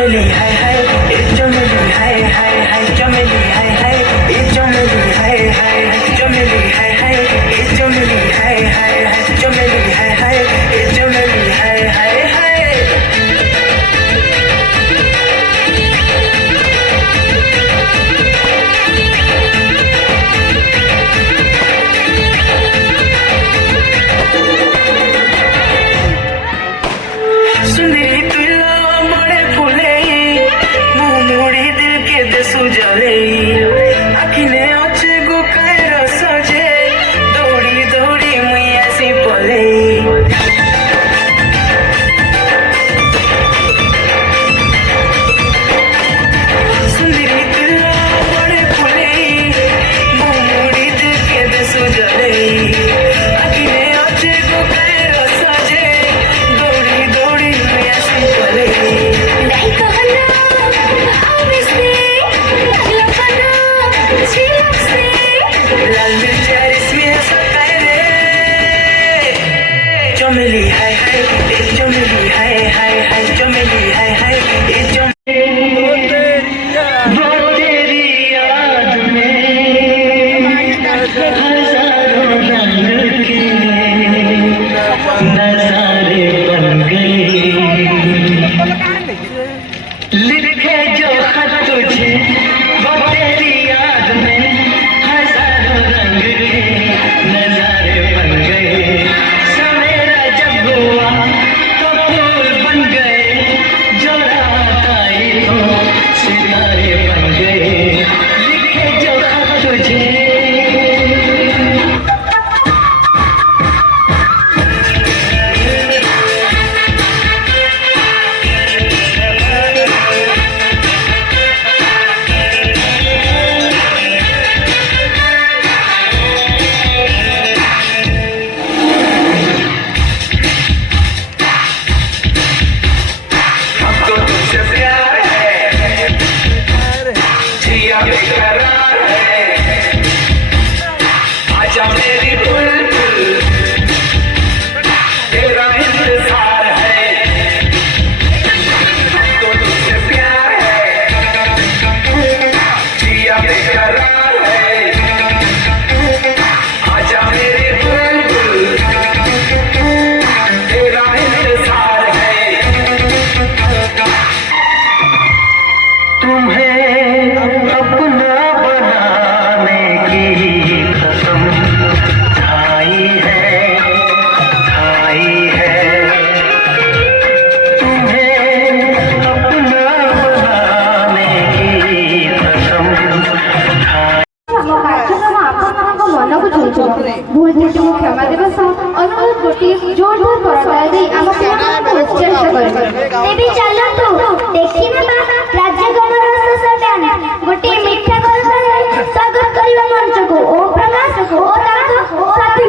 चमेली हाय हाय ए चमेली हाय हाय हाय चमेली हाय हाय ए चमेली हाय हाय चमेली हाय हाय ए चमेली हाय हाय चमेली हाय हाय ए चमेली हाय हाय हाय सुंदरी तुला मरे फूले मुमुड़ी दिल के दसु जले आखिने अच्छे गुकाय रसजे दौड़ी दौड़ी मुई आसी पले सुंदरी तुला मरे फूले मुमुड़ी दिल के दसु जले आखिने अच्छे गुकाय रसजे दौड़ी दौड़ी मुई आसी पले नहीं कहना आओ मिसे लगना छिलक से लाल मिर्च और इसमें सकाय रे चमेली हाय हाय ए चमेली हाय हाय हाय चमेली हाय हाय ए चमेली वो तेरी याद में हजारों रंग के नजारे बन गए लिखे जो खत तुझे वो तेरी याद में हजारों रंग के नजारे बन गए सवेरा जब हुआ तो फूल बन गए जो रात आई तो सितारे बन गए लिखे जो खत तुझे हमको तुझसे प्यार है जिया बेकरार है आजा मेरी बुलबुल तेरा इंतजार है हमको तुझसे प्यार है जिया बेकरार है आजा मेरी बुलबुल तेरा इंतजार है तुम्हें अपना बनाने की कसम खाई है तुम्हें अपना बनाने की कसम खाई ଆମ କାର୍ଯ୍ୟକ୍ରମ ଆପଣମାନଙ୍କ ମନକୁ ଛୁଇଁଯିବ ଭୁଲ ତ୍ରୁଟିକୁ କ୍ଷମା ଦେବା ସହ ଅନୁରୋଧ ଗୋଟିଏ ଜୋରଦାର କରତାଳ ଦେଇ ଆମ ପିଲାମାନଙ୍କୁ ଉତ୍ସାହିତ କରିବେ ତେବେ ଚାଲନ୍ତୁ ଦେଖିନେବା ରାଜ୍ୟଗଣର ଶେଷ ବ୍ୟାଣ୍ଡ ଗୋଟିଏ ମିଠା କରତାଳରେ ସ୍ୱାଗତ କରିବା ମଞ୍ଚକୁ ଓମ ପ୍ରକାଶ ଓ ତାଙ୍କ ସାଥୀ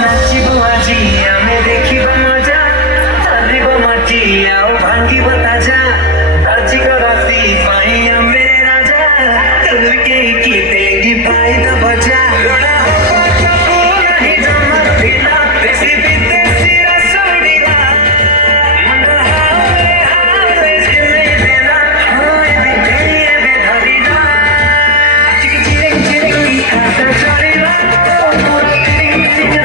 नाचिबो आजी आमे देखिबो मजा चालिबो मची आओ भांगिबो ताजा आजिको राति पाई आमे राजा तुरके की तेगी पाई द बजा नहीं जमा दिला देसी विदेशी रसोड़ीला मुंडा हावे सिले देला होए भी धरीला चिक चिक चिक की आता चलेला पूरा चिक चिक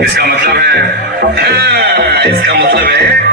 इसका मतलब है इसका मतलब है